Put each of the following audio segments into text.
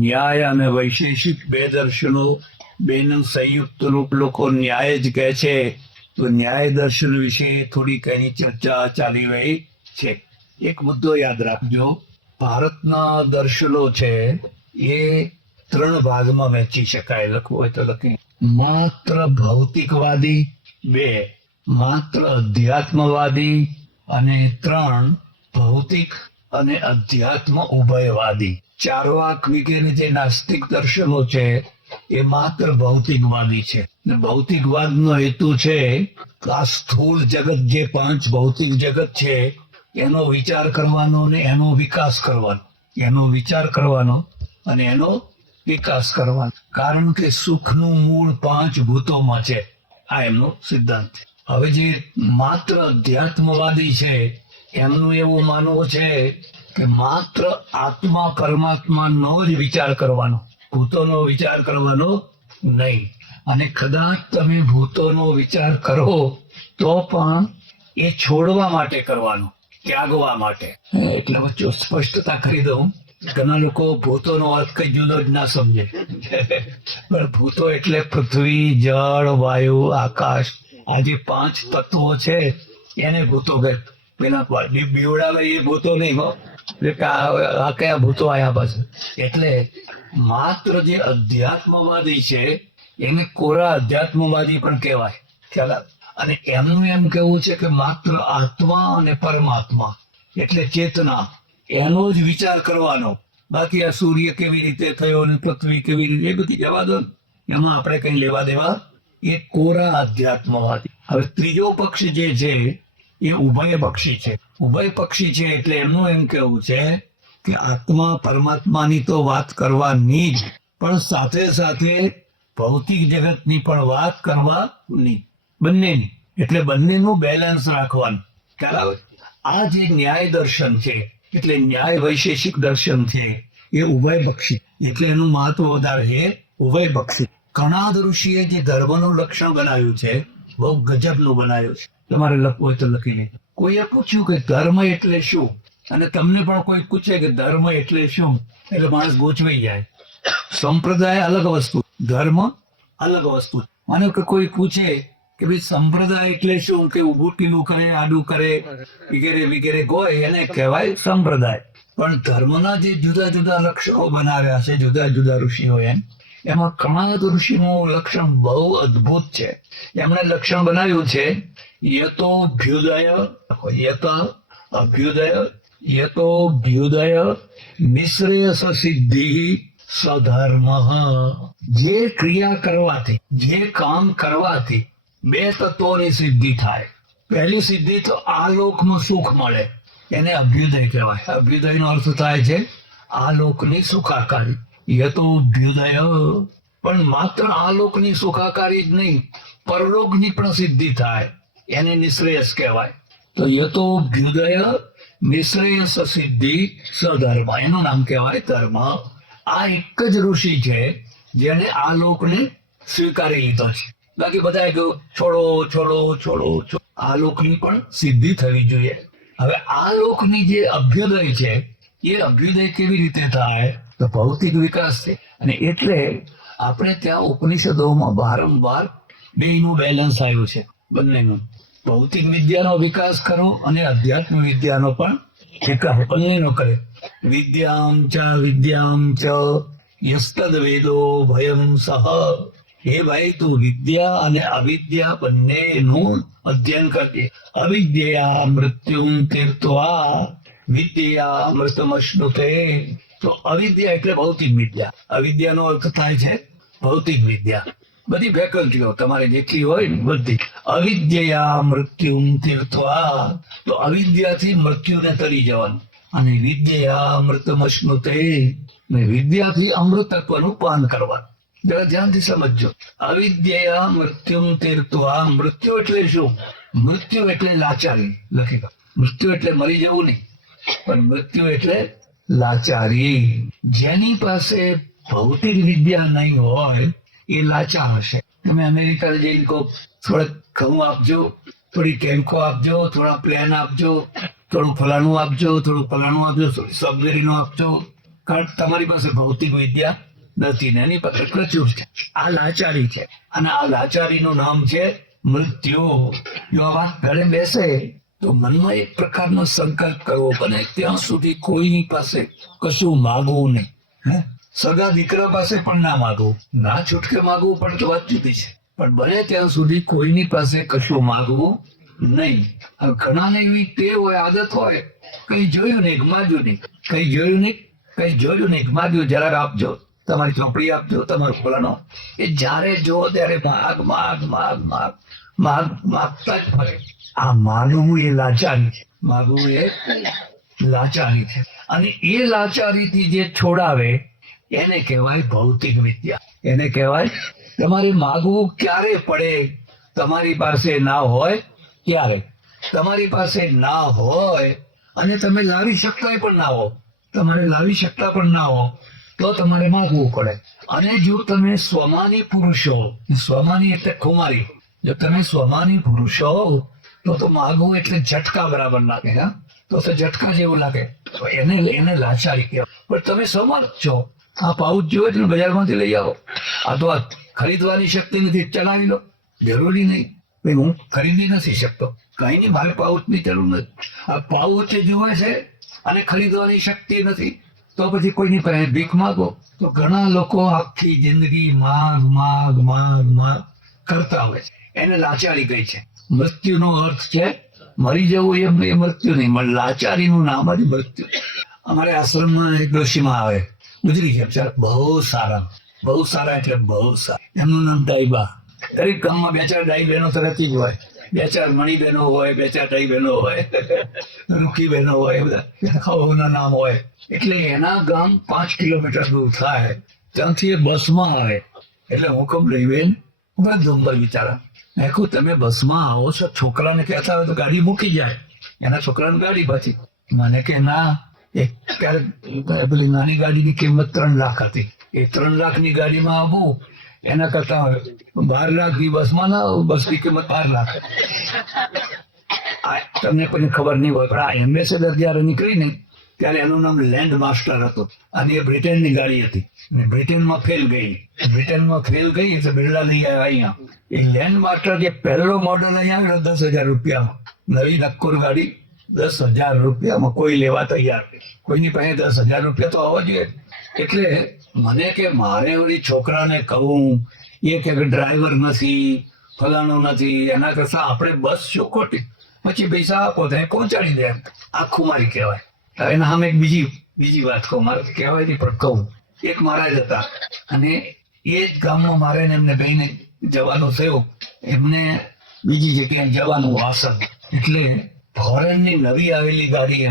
ન્યાય અને વૈશેષિક બે દર્શનો બેનું સંયુક્ત રૂપ લોકો ન્યાય જ કહે છે. તો ન્યાય દર્શન વિશે થોડીક એની ચર્ચા ચાલી રહી છે. એક મુદ્દો યાદ રાખજો, ભારતના દર્શનો છે એ 3 ભાગમાં વહેંચી શકાય. લખવું હોય તો લખી, માત્ર ભૌતિકવાદી, 2 માત્ર અધ્યાત્મવાદી, અને 3 ભૌતિક અને અધ્યાત્મ ઉભયવાદી. ચાર્વાક વગેરે જે નાસ્તિક દર્શનો છે એ માત્ર ભૌતિકવાદી છે. ભૌતિકવાદનો હેતુ છે કે આ સ્થૂળ જગત, જે 5 ભૌતિક જગત છે એનો વિચાર કરવાનો ને એનો વિકાસ કરવાનો, એનો વિચાર કરવાનો અને એનો વિકાસ કરવાનો. કારણ કે સુખનું મૂળ 5 ભૂતોમાં છે. આ એમનો સિદ્ધાંત છે. હવે જે માત્ર અધ્યાત્મવાદી છે એમનું એવું માનવું છે કે માત્ર આત્મા પરમાત્માનો જ વિચાર કરવાનો, ભૂતોનો વિચાર કરવાનો નહીં. અને કદાચ તમે ભૂતોનો વિચાર કરો તો પણ એ છોડવા માટે કરવાનો, ત્યાગવા માટે. એટલે વચ્ચે સ્પષ્ટતા કરી દઉં, ઘણા લોકો ભૂતોનો અર્થ કઈ જુદો જ ના સમજે. પણ ભૂતો એટલે પૃથ્વી, જળ, વાયુ, આકાશ, આ જે 5 તત્વો છે એને ભૂતો કહે. પેલા બીવડાવે એ ભૂતો નહીં હો, આ કયા ભૂતો આયા પાસે. એટલે માત્ર જે અધ્યાત્મવાદી છે એને કોરા અધ્યાત્મવાદી પણ કહેવાય. ખ્યાલ આવે? અને એમનું એમ કેવું છે કે માત્ર આત્મા અને પરમાત્મા એટલે ચેતના, એનો જ વિચાર કરવાનો. બાકી આ સૂર્ય કેવી રીતે થયો અને પૃથ્વી કેવી રીતે, એ બધી જવા દો, એમાં આપણે કઈ લેવા દેવા. એ કોરા અધ્યાત્મવાદી. હવે ત્રીજો પક્ષ જે છે એ ઉભય પક્ષી છે. ઉભય પક્ષી છે એટલે એમનું એમ કેવું છે કે આત્મા પરમાત્માની તો વાત કરવાની જ, પણ સાથે સાથે ભૌતિક જગતની પણ વાત કરવાની, બંનેની. એટલે બંનેનું બેલેન્સ રાખવાનું. ખ્યાલ આવે? આ જે ન્યાય દર્શન છે એટલે ન્યાય વૈશેષિક દર્શન છે એ ઉભય પક્ષી, એટલે એનું મહત્વ વધારે છે. ઉભય પક્ષી. કણાદ ઋષિએ જે ધર્મનું લક્ષણ બનાવ્યું છે બહુ ગજબનું બનાવ્યું છે. તમારે લખવું હોય તો લખી લે. કોઈએ પૂછ્યું કે ધર્મ એટલે શું, અને તમને પણ કોઈ પૂછે કે ધર્મ એટલે શું, એટલે માણસ ગોચવાઈ જાય. સંપ્રદાય અલગ વસ્તુ, ધર્મ અલગ વસ્તુ. માનો કે કોઈ પૂછે કે ભાઈ સંપ્રદાય એટલે શું, કે ઊભું ટીલું કરે, આડું કરે, વગેરે વગેરે હોય, એને કહેવાય સંપ્રદાય. પણ ધર્મના જે જુદા જુદા લક્ષણો બનાવ્યા છે જુદા જુદા ઋષિઓ, એમાં કણાદ ઋષિનું લક્ષણ બહુ અદ્ભુત છે. એમણે લક્ષણ બનાવ્યું છે યતોભ્યુદય, યતોભ્યુદય નિશ્રેયસ સિદ્ધિ સધર્મ. જે ક્રિયા કરવાથી, જે કામ કરવાથી 2 તત્વોની સિદ્ધિ થાય. પહેલી સિદ્ધિ તો આ લોકમાં સુખ મળે, એને અભ્યુદય કહેવાય. અભ્યુદયનો અર્થ થાય છે આ લોકની સુખાકારી. યતોભ્યુદય. પણ માત્ર આ લોકની સુખાકારી જ નહીં, પરલોકની પણ સિદ્ધિ થાય, એને નિશ્રેયસ કહેવાય. તો યતોભ્યુદય નિશ્રેયસ સિદ્ધિ સધર્મ, એનું નામ કહેવાય ધર્મ. આ એક જ ઋષિ છે જેને આ લોકને સ્વીકારી લીધો છે. બાકી બધા કહ્યું છોડો છોડો છોડો. આ લોકની પણ સિદ્ધિ થવી જોઈએ. હવે આ લોકની જે અભ્યુદય છે એ અભ્યુદય કેવી રીતે થાય, તો ભૌતિક વિકાસ છે. અને એટલે આપણે ત્યાં ઉપનિષદોમાં વારંવાર બેયનું બેલેન્સ આવ્યું છે, બંનેનું. ભૌતિક વિદ્યાનો વિકાસ કરો અને અધ્યાત્મ વિદ્યાનો પણ વિકાસ બંનેનો કરે. વિદ્યામ ચ યસ્તદ વેદો ભયમ સહ. હે ભાઈ, તું વિદ્યા અને અવિદ્યા બંનેનું અધ્યયન કરજે. અવિદ્યા મૃત્યુમ તીર્થવા વિદ્યા અમૃતમશ્નુતે. તો અવિદ્યા એટલે ભૌતિક વિદ્યા. અવિદ્યાનો અર્થ થાય છે ભૌતિક વિદ્યા. બધી ફેકલ્ટીઓ તમારે જેટલી હોય ને બધી. અવિદ્યા મૃત્યુમ તીર્થવા, તો અવિદ્યાથી મૃત્યુને તરી જવાનું. અને વિદ્યા અમૃતમશ્નુતે, વિદ્યાથી અમૃતત્વનું પાન કરવાનું. જરા ધ્યાનથી સમજજો. અવિદ્યા મૃત્યુમ તીર્થવા. મૃત્યુ એટલે શું? મૃત્યુ એટલે લાચારી. લખી લો. મૃત્યુ એટલે મરી જવું નહીં, પણ મૃત્યુ એટલે લાચારી. જેની પાસે ભૌતિક વિદ્યા નહીં હોય એ લાચાર હશે. તમે અમેરિકા જઈને કહો થોડાક ઘઉં આપજો, થોડી ટેન્કો આપજો, થોડા પ્લેન આપજો, થોડું ફલાણું આપજો, થોડું ફલાણું આપજો, થોડી સબમરીનો આપજો, કારણ કે તમારી પાસે ભૌતિક વિદ્યા નથી ને એની પાસે પ્રચુર છે. આ લાચારી છે અને આ લાચારીનું નામ છે મૃત્યુ. જો આ વાત ઘરે બેસે તો મનમાં એક પ્રકારનો સંકલ્પ કરવો બને ત્યાં સુધી કોઈની પાસે કશું માગવું નહીં. સગા દીકરા પાસે પણ ના માગવું, ના છૂટકે માગવું પણ તો વાત જુદી છે, પણ બને ત્યાં સુધી કોઈની પાસે કશું માગવું નહીં. હવે ઘણાને એવી ટેવ હોય, આદત હોય, કઈ જોયું નહીં માગ્યું નહીં, કઈ જોયું નહીં માગ્યું, જરાક આપજો, તમારી ચોપડી આપજો, તમારો ફલાણો. એ જ્યારે જો ત્યારે માગતા જ ફરે. આ માગવું એ લાચારી છે. માગવું એ લાચારી છે અને એ લાચારીથી જે છોડાવે એને કહેવાય ભૌતિક વિદ્યા. એને કહેવાય તમારે માગવું ક્યારે પડે? તમારી પાસે ના હોય ત્યારે. તમારી પાસે ના હોય અને તમે લાવી શકતા પણ ના હો, તમારે લાવી શકતા પણ ના હો તો તમારે માગવું પડે. અને જો તમે સ્વમાની પુરુષ હો, સ્વમાની એટલે કુમારી, જો તમે સ્વમાની પુરુષ હો તો માગવું એટલે ઝટકા બરાબર લાગે. હા, તો ઝટકા જેવું લાગે, તો એને લાચારી કહેવાય. પણ તમે સમર્થ છો, આ પાઉચ જોવે એટલે બજારમાંથી લઈ આવો. આ તો આ ખરીદવાની શક્તિ નથી, ચલાવી લો, જરૂરી નહીં. હું ખરીદી નથી શકતો, કઈ નહીં, મારે પાઉચની જરૂર નથી. આ પાઉચ જોવે છે અને ખરીદવાની શક્તિ નથી, તો પછી કોઈની પાસે ભીખ માગો. તો ઘણા લોકો આખી જિંદગી માગ કરતા હોય છે, એને લાચારી કહી છે. મૃત્યુનો અર્થ છે મરી જવું, એ મૃત્યુ નહીં, પણ લાચારીનું નામ જ મૃત્યુ. અમારે આશ્રમમાં એક ડોશીમાં આવે, ગુજરી છે, બહુ સારા એટલે બહુ સારા. એમનું નામ ડાઈબા. દરેક ગામમાં 2-4 ડાઈ બહેનો તો રહેતી જ હોય, 2-4 મણી બહેનો હોય, 2-4 ડાઈ બહેનો હોય, રૂખી બહેનો હોય, બધા નામ હોય. એટલે એના ગામ 5 કિલોમીટર દૂર થાય, ત્યાંથી એ બસમાં આવે. એટલે હું કહું લઈ ધુંબર બિચારા, મેં કહું તમે બસમાં આવો છો, છોકરાને કહેતા હોય તો ગાડી મૂકી જાય, એના છોકરાને ગાડી પાછી. મને કે ના, એક ક્યારેક પેલી નાની ગાડીની કિંમત 3 લાખ હતી, એ 3 લાખની ગાડીમાં આવવું એના કરતા 12 લાખની બસમાં ના આવું, બસની કિંમત 12 લાખ. તમને કોઈ ખબર નહીં હોય, પણ આ એમ્બેસેડર જયારે નીકળી ને ત્યારે એનું નામ લેન્ડ માસ્ટર હતું અને એ બ્રિટનની ગાડી હતી. બ્રિટનમાં ફેલ ગઈ એટલે બિરલા લઈ આવ્યા અહીંયા. એ લેન્ડ માસ્ટર જે પહેલો મોડલ અહીંયા આવ્યો 10,000 રૂપિયામાં, નવી નક્કોર ગાડી 10,000 રૂપિયામાં. કોઈ લેવા તૈયાર, કોઈની પાસે 10,000 રૂપિયા તો આવવા જોઈએ. એટલે મને કે મારે વળી છોકરાને કહું, એ કે ડ્રાઈવર નથી, ફલાણું નથી, એના કરતા આપણે બસ ચોખોટી પછી પૈસા આપો તો પહોંચાડી દે. આખું મારી કહેવાય. એના સામે એક બીજી વાત કહું, મારે કહેવાય નહીં પણ કહું. એક મહારાજ હતા અને એ જ ગામમાં મારે એમને બેને જવાનું થયું, એમને બીજી જગ્યાએ જવાનું વાસણ. એટલે ફોરેનની નવી આવેલી ગાડી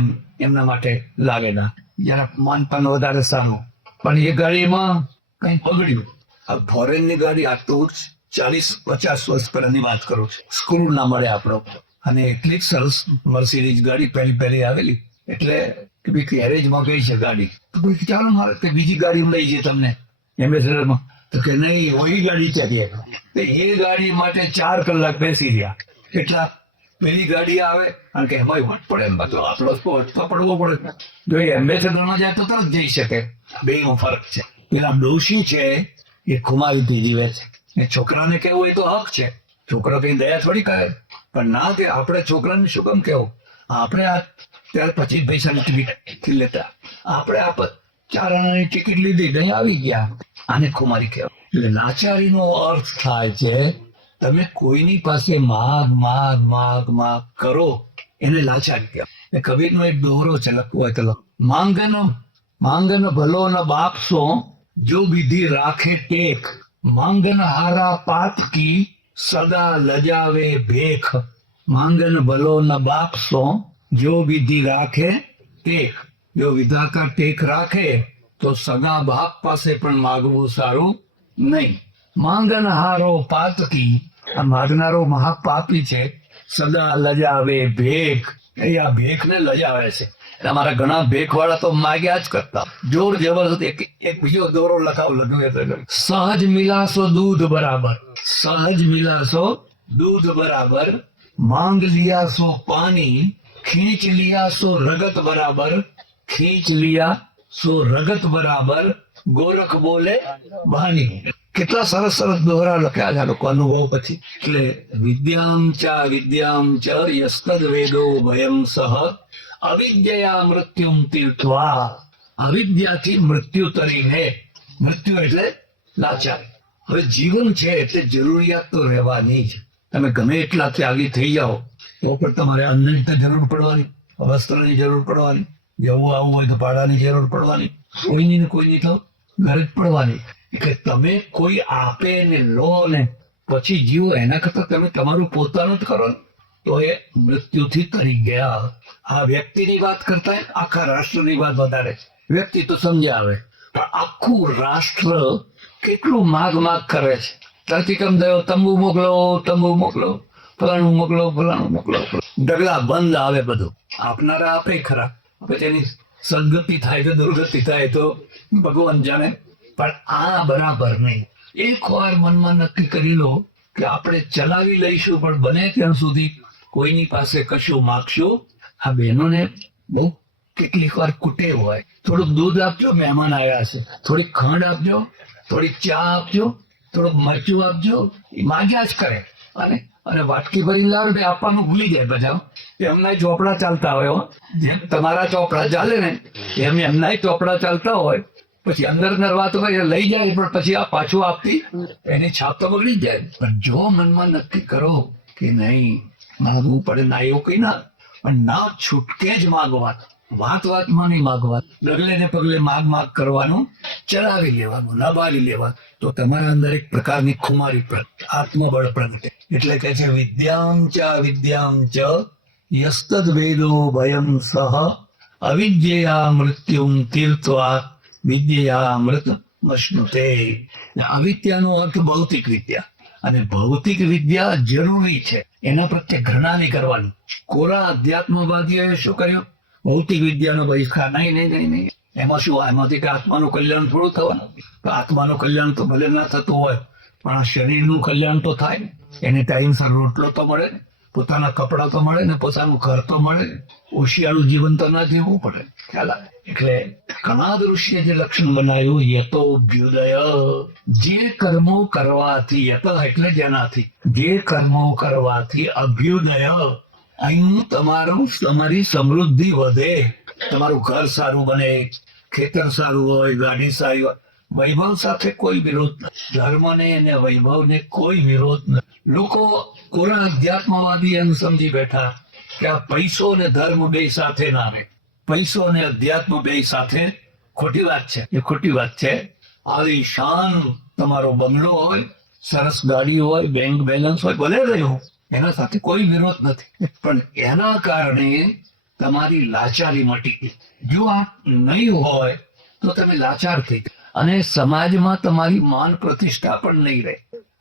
એમના માટે લાગેલા, જરા માનપાન વધારે સારું, પણ એ ગાડીમાં કઈ પગડ્યું. આ ફોરેનની ગાડી આ તો 40-50 વર્ષ પહેલાની વાત કરું છું, સ્ક્રૂ ના મળે આપણો. અને એટલી સરસ મર્સિડીઝ ગાડી પહેલી આવેલી. એટલે ગેરેજમાં ગઈ છે ગાડી, તો ચાલો મારે બીજી ગાડી લઈ જઈએ તમને એમ્બેસેડરમાં. તો કે નહીં, ઓલી ગાડી ચાલી. એ ગાડી માટે 4 કલાક બેસી રહ્યા. એટલા પેલી ગાડી આવે અને કે એમાં વટ પડે, એમ તો આપણો પડવો પડે. જો એ એમ્બેસેડરમાં જાય તો તરત જઈ શકે. બેનો ફરક છે. પેલા ડોશી છે એ ખુમારીથી જીવે છે. એ છોકરાને કેવું હોય તો હક છે, છોકરો કઈ દયા થોડી કરે. પણ ના, કે આપણે છોકરાને શું કામ કેવું? આપણે આ ત્યાર પછી પૈસાની ટિકિટ લેતા, આપણે આ 4 આનાની ટિકિટ લીધી, નહીં આવી ગયા. આને ખુમારી કહેવાય. એટલે લાચારીનો અર્થ થાય છે તમે કોઈની પાસે માગ કરો, એને લાચારી કહેવાય. કબીરનો એક દોરો છે, લખવો હોય તો માંગન ભલો ન બાપ સો, જો વિધિ રાખે ટેક, માંગન હારા પાત કી, સદા લજાવે ભેખ. માંગન ભલો ન બાપ સો, જો વિધિ રાખે ટેક, જો વિધાતા ટેક રાખે તો સગા બાપ પાસે પણ માગવું સારું નહીં. માંગન હારો પાતકી, આ માગનારો મહાપાપી છે. સદા લજાવે ભેખ, એ આ ભેખ ને લજાવે છે. તમારા ઘણા ભેખ વાળા તો માગ્યા જ કરતા. જોર જબરદસ્ત. એક બીજો દોરો લખાવ સહજ મિલાસો દૂધ બરાબર, સહજ મિલાસો દૂધ બરાબર, માંગ લિયા સો પાણી, खींच लिया सो रगत बराबर, खींच लिया સો રગત બરાબર ગોરખ બોલે બહાની. કેટલા સરસ સરસ દોહરા લખ્યા છે આ લોકો અનુભવ પછી. એટલે વિદ્યામ ચ યસ્તદ વેદો ભયમ સહ અવિદ્યા મૃત્યુમ તીર્થવા. અવિદ્યાથી મૃત્યુ તરીને, મૃત્યુ એટલે લાચાર. હવે જીવન છે એટલે જરૂરિયાત તો રહેવાની જ. તમે ગમે એટલા ત્યાગી થઈ જાઓ તો પણ તમારે અન્નની તો જરૂર પડવાની, વસ્ત્રની જરૂર પડવાની, જવું આવવું હોય તો ભાડાની જરૂર પડવાની, કોઈની ને કોઈની તો ઘરે જ પડવાની. એટલે તમે કોઈ આપે ને લો ને પછી જીવો એના કરતા તમે તમારું પોતાનું જ કરો ને તો એ મૃત્યુથી તરી ગયા. આ વ્યક્તિની વાત કરતા આખા રાષ્ટ્રની વાત વધારે. વ્યક્તિ તો સમજાવે પણ આખું રાષ્ટ્ર કેટલું માગ કરે છે. ધરતીકંપ થયો, તંબુ મોકલો, ફલાણું મોકલો. ઢગલા બંધ આવે બધું. આપનારા આપે ખરા, હવે તેની સદગતિ થાય કે દુર્ગતિ થાય તો ભગવાન જાણે. પણ આ બરાબર નહીં. એક વાર મનમાં નક્કી કરી લો કે આપણે ચલાવી લઈશું પણ બને ત્યાં સુધી કોઈની પાસે કશું માગશું. આ બહેનોને બહુ કેટલીક વાર કુટેવ હોય, થોડુંક દૂધ આપજો, મહેમાન આવ્યા છે, થોડીક ખાંડ આપજો, થોડીક ચા આપજો, થોડુંક મરચું આપજો, એ માગ્યા જ કરે. અને વાટકી ભરીને લાવે તે આપવાનું ભૂલી જાય બધા. એમના ચોપડા ચાલતા હોય હો. જેમ તમારા ચોપડા ચાલે ને એમ એમના ચોપડા ચાલતા હોય. પછી અંદર વાત હોય લઈ જાય પણ પછી આ પાછું આપતી એની છાપ તો બગડી જાય. પણ જો મનમાં નક્કી કરો કે નહીં માગવું પડે ના, એવું કઈ ના, પણ ના છૂટકે જ માગવા, વાતમાં નહીં માગવા, ડગલે ને પગલે માગ કરવાનું, ચલાવી લેવાનું, નભાવી લેવાનું, તો તમારા અંદર એક પ્રકારની ખુમારી આત્મબળ પ્રગટે. એટલે કે છે વિદ્યામ ચ યસ્તદ વેદો ભયમ સહ અવિદ્યા મૃત્યુમ તીર્થવા વિદ્યા અમૃત મશ્નુતે. અવિદ્યાનો અર્થ ભૌતિક વિદ્યા, અને ભૌતિક વિદ્યા જરૂરી છે, એના પ્રત્યે ઘૃણા નહીં કરવાની. કોરા અધ્યાત્મવાદીઓએ શું કર્યું? ભૌતિક વિદ્યાનો બહિષ્કાર. નહીં, એમાં શું? એમાંથી કે આત્માનું કલ્યાણ થોડું થવાનું. આત્માનું કલ્યાણ તો ભલે ના થતું હોય પણ આ શરીરનું કલ્યાણ તો થાય. એને ટાઈમસર રોટલો તો મળે ને, પોતાના કપડા તો મળે ને, પોતાનું ઘર તો મળે ને, ઓશિયાળું જીવન તો ના જીવવું પડે. ખ્યાલ આવે? એટલે કણાદ ઋષિએ જે લક્ષણ બનાવ્યું, યતો અભ્યુદય, જે કર્મો કરવાથી, યત એટલે જેનાથી, જે કર્મો કરવાથી અભ્યુદય, અહીં તમારી સમૃદ્ધિ વધે, તમારું ઘર સારું બને, ખેતર સારું હોય, ગાડી સારી હોય. વૈભવ સાથે કોઈ વિરોધ નથી, ધર્મને અને વૈભવને કોઈ વિરોધ નથી. લોકો કોરા અધ્યાત્મવાદી એમ સમજી બેઠા કે આ પૈસો અને ધર્મ બે સાથે ના આવે. પૈસો અને અધ્યાત્મ બે સાથે ખોટી વાત છે. એ ખોટી વાત છે. આવી શાન તમારો બંગલો હોય, સરસ ગાડી હોય, બેંક બેલેન્સ હોય, ભલે રહ્યું, એના સાથે કોઈ વિરોધ નથી, પણ એના કારણે તમારી લાચારી મટી ગઈ. જો આ નહીં હોય તો તમે લાચાર થઈ ગયા અને સમાજમાં તમારી માન પ્રતિષ્ઠા પણ નહીં રહે.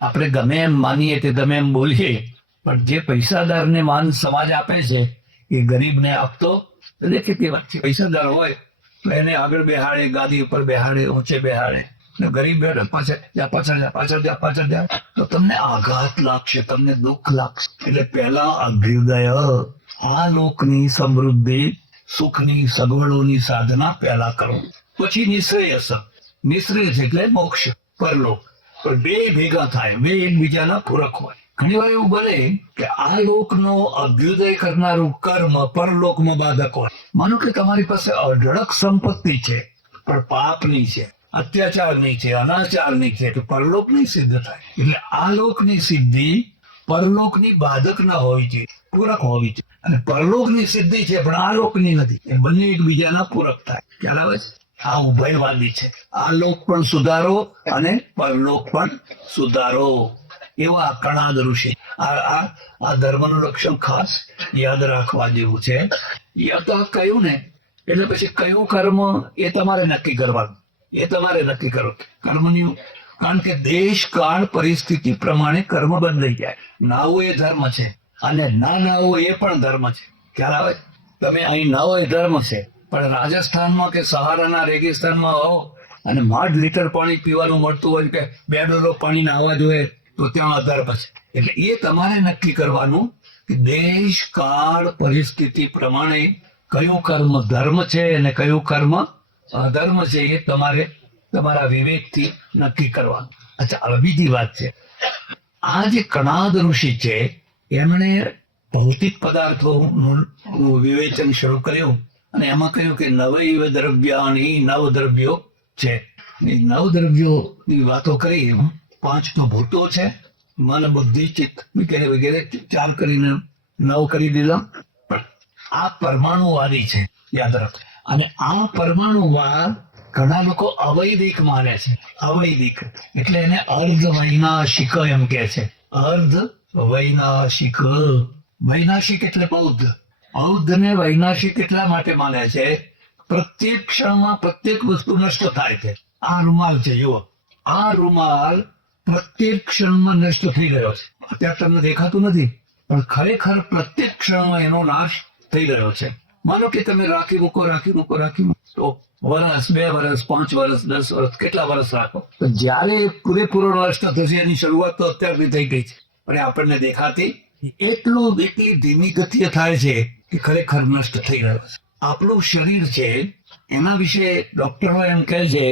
આપણે ગમે એમ માનીએ તે ગમે એમ બોલીએ, પણ જે પૈસાદારને માન સમાજ આપે છે એ ગરીબને આપતો કેટલી વાત છે. પૈસાદાર હોય તો એને આગળ બેહાડે, ગાદી ઉપર બેહાડે, ઊંચે બેહાડે, ગરીબ પાછળ જાય તો તમને આઘાત લાગશે, તમને દુઃખ લાગશે. એટલે પહેલા અભ્યુદય, આ લોકની સમૃદ્ધિ, સુખની સગવડોની સાધના પહેલા કરો, પછી નિશ્રેયસ. નિશ્રેયસ એટલે મોક્ષ, પરલોક. પણ બે ભેગા થાય, બે એકબીજાના પૂરક હોય. ઘણી વાર એવું બને કે આ લોકનો અભ્યુદય કરનારું કર્મ પરલોકમાં બાધક હોય. માનો કે તમારી પાસે અઢળક સંપત્તિ છે પણ પાપની છે, અત્યાચારની છે, અનાચારની છે, તો પરલોક નહીં સિદ્ધ થાય. એટલે આ લોકની સિદ્ધિ પરલોકની બાધક ના હોવી જોઈએ, પૂરક હોવી જોઈએ. અને પરલોકની સિદ્ધિ છે પણ આ લોકની નથી, એ બંને એકબીજાના પૂરક થાય. ખ્યાલ આવે છે? આ ઉભયવાદી છે. આ લોક પણ સુધારો અને પરલોક પણ સુધારો. એવા કણાદ ઋષિ. આ ધર્મનું લક્ષણ ખાસ યાદ રાખવા જેવું છે. યત કહ્યું ને એટલે પછી કયું કર્મ એ તમારે નક્કી કરવાનું, એ તમારે નક્કી કરો કર્મની. કારણ કે દેશ કાળ પરિસ્થિતિ પ્રમાણે કર્મ બદલાઈ જાય. નાવું એ ધર્મ છે અને ના નાવું એ પણ ધર્મ છે. ખ્યાલ આવે? તમે અહીં નાવો એ ધર્મ છે, પણ રાજસ્થાનમાં કે સહારાના રેગિસ્તાનમાં આવો અને 8 લીટર પાણી પીવાનું મળતું હોય કે 2 ડોલો પાણી નાહવા જોઈએ તો ત્યાં અધર્મ છે. એટલે એ તમારે નક્કી કરવાનું કે દેશ કાળ પરિસ્થિતિ પ્રમાણે કયું કર્મ ધર્મ છે અને કયું કર્મ અધર્મ છે એ તમારે તમારા વિવેકથી નક્કી કરવાનું. અચ્છા, હવે બીજી વાત છે, આ જે કણાદ ઋષિ છે એમણે ભૌતિક પદાર્થોનું વિવેચન શરૂ કર્યું અને એમાં કહ્યું કે નવૈવ દ્રવ્યાની નવ દ્રવ્યો છે. એ નવ દ્રવ્યોની વાતો કરી. 5 તો ભૂતો છે, મન બુદ્ધિ ચિત્ત વગેરે વગેરે, 4 કરીને 9 કરી દીધા. પણ આ પરમાણુવાદી છે, યાદ રાખો. અને આ પરમાણુવાદ ઘણા લોકો અવૈદિક માને છે. અવૈદિક એટલે એને અર્ધ વૈનાશિક એમ કે છે. અર્ધ વૈનાશિક. વૈનાશિક એટલે બૌદ્ધ. બૌદ્ધ ને વૈનાશિક એટલા માટે માને છે, પ્રત્યેક ક્ષણમાં પ્રત્યેક વસ્તુ નષ્ટ થાય છે. આ રૂમાલ છે, જુઓ, આ રૂમાલ પ્રત્યેક ક્ષણમાં નષ્ટ થઈ રહ્યો છે. અત્યારે તમને દેખાતું નથી, પણ ખરેખર પ્રત્યેક ક્ષણમાં એનો નાશ થઈ રહ્યો છે. માનો કે તમે રાખી મૂકો તો વર્ષ, 2 વર્ષ, 5 વર્ષ, 10 વર્ષ, કેટલા વર્ષ રાખો, તો જ્યારે પૂરેપૂરો નષ્ટ થશે એની શરૂઆત તો અત્યારથી થઈ ગઈ છે, પણ આપણને દેખાતી એટલી ધીમી ગતિએ થાય છે કે ખરેખર નષ્ટ થઈ રહ્યો છે. આપણું શરીર છે એના વિશે ડોક્ટરો એમ કહે છે,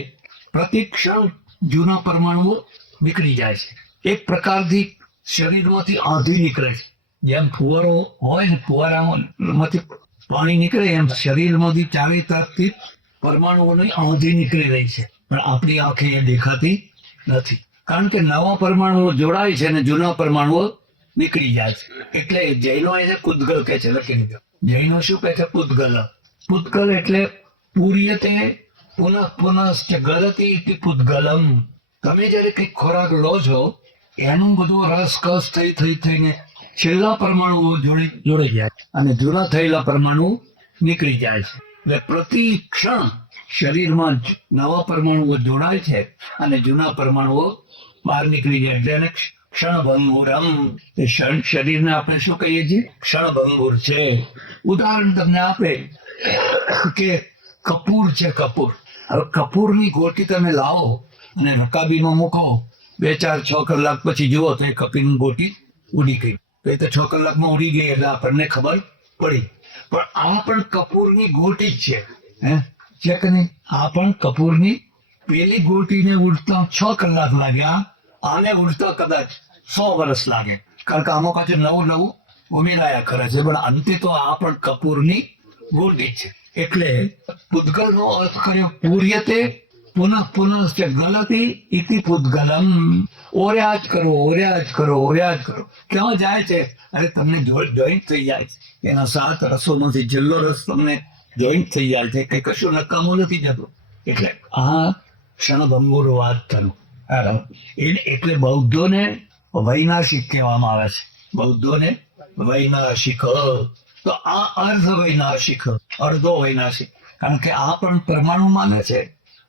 પ્રતિ ક્ષણ જૂના પરમાણુઓ નીકળી જાય છે. એક પ્રકારથી શરીરમાંથી આંધી નીકળે છે. જેમ ફુવારો હોય ને, ફુવારામાંથી પાણી નીકળે, એમ શરીરમાંથી ચારે તરફથી પરમાણુઓની આંધી નીકળી રહી છે, પણ આપણી આંખે એ દેખાતી નથી, કારણ કે નવા પરમાણુઓ જોડાય છે અને જૂના પરમાણુઓ નીકળી જાય છે. એટલે જૈનો એને પૂતગલ કહે છે. લખી લીધો, જૈનો શું કહે છે? પૂતગલ. પૂતગલ એટલે પૂર્યતે પુનઃ પુનશ્ચ ગલતી ઇતિ પૂતગલમ. તમે જયારે કઈક ખોરાક લો છો, એનું બધું રસકસ થઈને છેલ્લા પરમાણુઓ જોડી જાય અને જૂના થયેલા પરમાણુ નીકળી જાય છે. એટલે પ્રતિ ક્ષણ શરીરમાં નવા પરમાણુઓ જોડાય છે અને જૂના પરમાણુઓ બહાર નીકળી જાય. એટલે એને ક્ષણભંગુરમ. શરીરને આપણે શું કહીએ છીએ? ક્ષણભંગુર છે. ઉદાહરણ તમને આપે કે કપૂર છે, કપૂર. હવે કપૂરની ગોટી તમે લાવો અને રકાબીમાં મૂકો, 2, 4, 6 કલાક પછી જુઓ તો એ કપૂરની ગોટી ઉડી ગઈ. તો એ તો 6 કલાકમાં ઉડી ગઈ એટલે આપણને ખબર પડી. પણ આ પણ કપૂરની ગોટી જ છે, છે કે નહીં? આ પણ કપૂરની, પેલી ગોટીને ઉડતા 6 કલાક લાગ્યા, આને ઉડતા કદાચ 100 વર્ષ લાગે, કારણ કે આમાં પાછું નવું ઉમેરાયા કરે છે. પણ અંતે તો આ પણ કપૂરની ગોટી છે. એટલે પૂતગલનો અર્થ કર્યો પૂર્યતે પુનઃ ગલતી ઇતિ પૂતગલમ. ઓર્યા જ કરો. ક્યાં જાય છે? અરે તમને જોઈન્ટ થઈ જાય છે. એના 7 રસોમાંથી છેલ્લો રસ તમને જોઈન્ટ થઈ જાય છે, કઈ કશું નકામું નથી જતું. એટલે આ ક્ષણભંગુર વાત થયું. એટલે બૌદ્ધોને વૈનાશિક કહેવામાં આવે છે. બૌદ્ધોને વૈનાશિક. તો આ અર્ધો વૈનાશિક, કારણ કે આ પણ પરમાણુ માને છે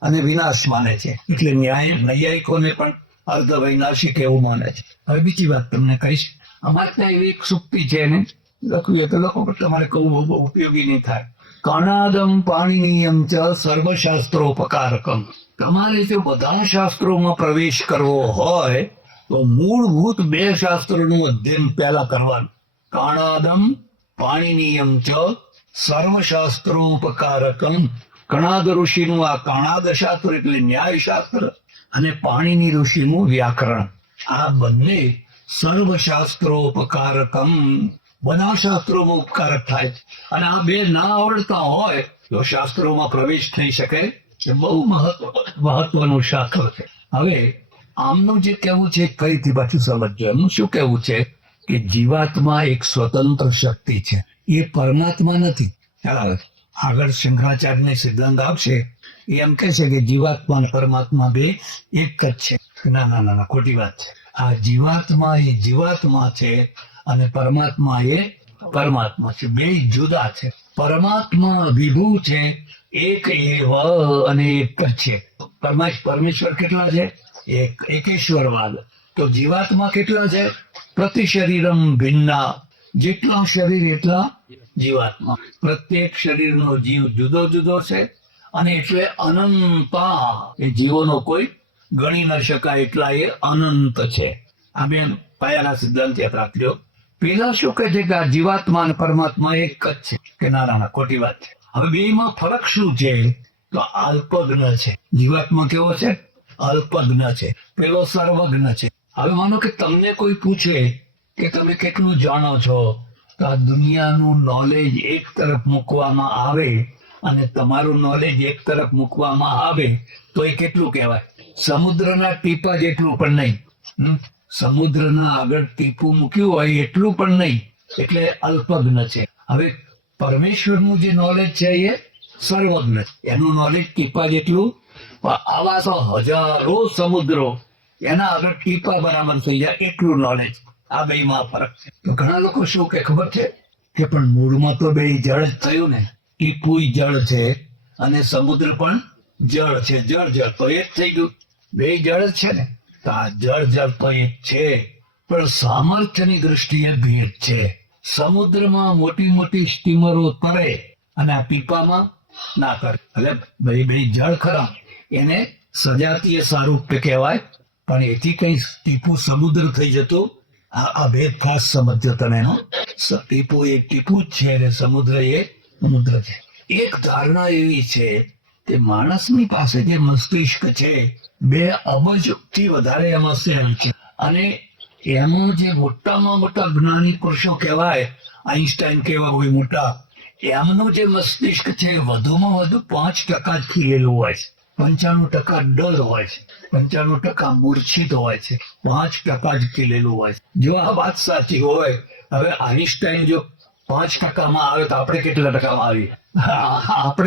અને વિનાશ માને છે. એટલે નૈયાયિકોને પણ અર્ધ વૈનાશિક એવું માને છે. હવે બીજી વાત તમને કહીશ. અમારે ત્યાં એવી એક સુક્તિ છે, એને લખવી તો લખો, પણ તમારે કહું બહુ ઉપયોગી નહીં થાય. કણાદમ પાણીનીયમ ચ સર્વશાસ્ત્રોપકારકમ. તમારે જો બધા શાસ્ત્રોમાં પ્રવેશ કરવો હોય તો મૂળભૂત 2 શાસ્ત્રોનું અધ્યયન પહેલા કરવાનું. કણાદમ પાણીનીયમ ચ સર્વશાસ્ત્રોપકારકમ. કણાદ ઋષિનું આ કણાદ શાસ્ત્ર એટલે ન્યાય શાસ્ત્ર અને પાણીની ઋષિનું વ્યાકરણ, આ બંને સર્વશાસ્ત્રોપકારકમ, બધા શાસ્ત્રોમાં ઉપકારક થાય. અને આ 2 ના આવડતા હોય તો શાસ્ત્રોમાં પ્રવેશ થઈ શકે. એ બહુ મહત્વનું શાસ્ત્ર છે. હવે આમનું જે કહેવું છે ફરીથી પાછું સમજજો. એમનું શું કહેવું છે કે જીવાત્મા એક સ્વતંત્ર શક્તિ છે, એ પરમાત્મા નથી. આગળ શંકરાચાર્યને સિદ્ધાંત આપશે, એ એમ કહે છે કે જીવાત્મા અને પરમાત્મા 2 એક જ છે. ના, ખોટી વાત છે. આ જીવાત્મા એ જીવાત્મા છે અને પરમાત્મા એ પરમાત્મા છે. 2 જુદા છે. પરમાત્મા વિભુ છે, એક એવ અને એક જ છે. પરમેશ્વર કેટલા છે? એકેશ્વરવાદ. તો જીવાત્મા કેટલા છે? પ્રતિ શરીરમ ભિન્ના. જેટલા શરીર એટલા જીવાત્મા. પ્રત્યેક શરીરનો જીવ જુદો છે અને એટલે અનંતા. એ જીવોનો કોઈ ગણી ન શકાય, એટલા એ અનંત છે. આ 2 પાયાના સિદ્ધાંત યાદ રાખજો. પેલા શું કહે છે કે આ જીવાત્મા અને પરમાત્મા એક જ છે, કે ના, ખોટી વાત છે. હવે 2માં ફરક શું છે? તો અલ્પજ્ઞ છે. જીવાત્મા કેવો છે? અલ્પજ્ઞ છે. પેલો સર્વજ્ઞ છે. હવે માનો કે તમને કોઈ પૂછે કે તમે કેટલું જાણો છો, તો આ દુનિયાનું નોલેજ એક તરફ મૂકવામાં આવે અને તમારું નોલેજ એક તરફ મૂકવામાં આવે તો એ કેટલું કહેવાય? સમુદ્રના ટીપા જેટલું પણ નહીં. સમુદ્રના આગળ ટીપું મૂક્યું હોય એટલું પણ નહીં, એટલે અલ્પજ્ઞ છે. હવે પરમેશ્વરનું જે નોલેજ છે એ સર્વજ્ઞ છે. એનું નોલેજ ટીપા જેટલું, પણ આવા તો હજારો સમુદ્રો, એના આગળ ટીપા બરાબર થઈ જાય એટલું નોલેજ. આ બેમાં ફરક છે. તો ઘણા લોકો શું કે ખબર છે કે પણ મૂળમાં તો બે જળ જ થયું ને, ટીપું જળ છે અને સમુદ્ર પણ જળ છે. જળ જળ તો એક થઈ ગયું, બે જળ જ છે ને. તો આ જળ તો એક છે, પણ સામર્થ્યની દ્રષ્ટિએ ભેદ છે. સમુદ્રમાં મોટી મોટી સ્ટીમરો તરે અને આ પીપામાં ના કરે. એટલે બે જળ ખરા, એને સજાતીય સ્વરૂપ કહેવાય, પણ એથી કઈ ટીપું સમુદ્ર થઈ જતું. આ ભેદ ખાસ સમજજો તમે એનો. ટીપું એક ટીપું જ છે અને સમુદ્ર એ સમુદ્ર છે. એક ધારણા એવી છે કે માણસની પાસે જે મસ્તિષ્ક છે 2 અબજ થી વધારે એમાં સેલ છે, અને એમાં જે મોટામાં મોટા જ્ઞાની પુરુષો કહેવાય, આઈન્સ્ટાઈન કેવા હોય મોટા, એમનું જે મસ્તિષ્ક છે વધુમાં વધુ 5% જ ખીલેલું હોય છે. 95% ડર હોય છે, 95% મૂર્છિત હોય છે, 5% જ ખીલેલું હોય છે. જો આ વાત સાચી હોય, હવે આઈન્સ્ટાઈન જો 5% આવે તો આપણે કેટલા ટકામાં આવીએ?